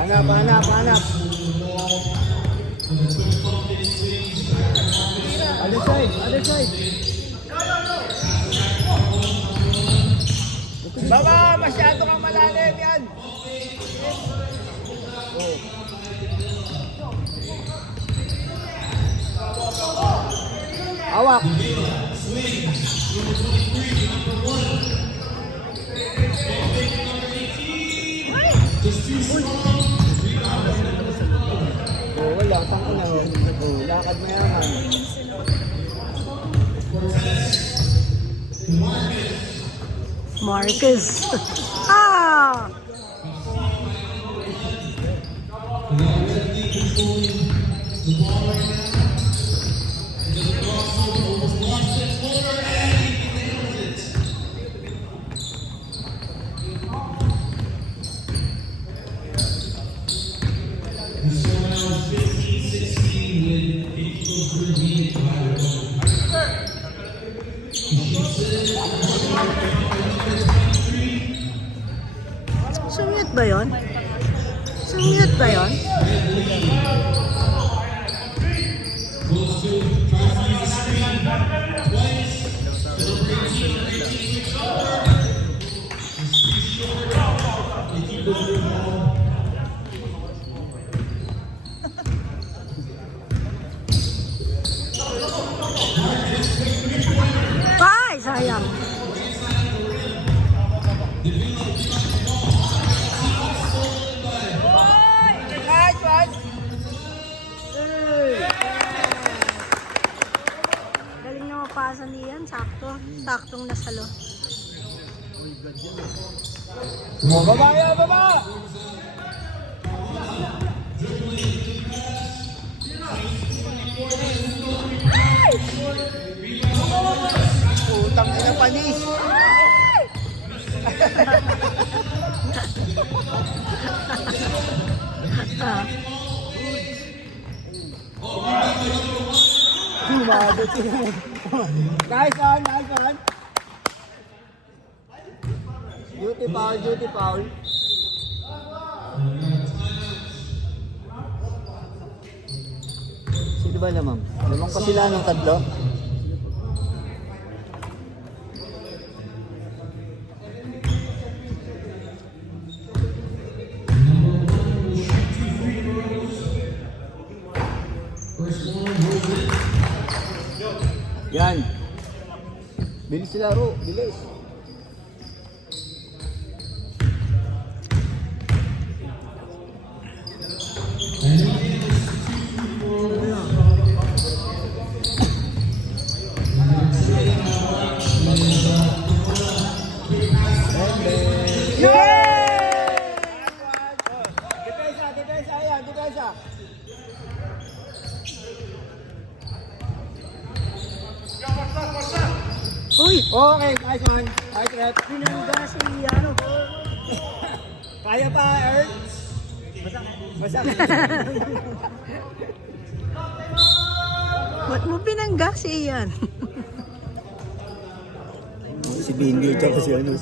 Hanap, hanap, hanap. Other side, other side. Baba, masyado kang malalim yan. Hawak. Oh, wala pang ina. Oh, lakad na yaman. Marcus. Ah! Sumute ba yun? Sumute ba yun? Ay, sayang. Galing na mapasa niyan, sakto. Saktong nasalo. Baba yan, baba! Utang ina panis. Nice one, nice one. Duty foul, duty foul. Sino ba lamang? Lamang pa sila ng tatlo? Yan. Bilis sila, Ro. Bilis. Depensa, depensa, ayan, depensa. Uy! Okay, nice one. Nice rep. Pinangga si ano. Kaya pa, Earl? Masakit. Ba't mo pinangga si Ian? Si Bingo, tsaka si ano.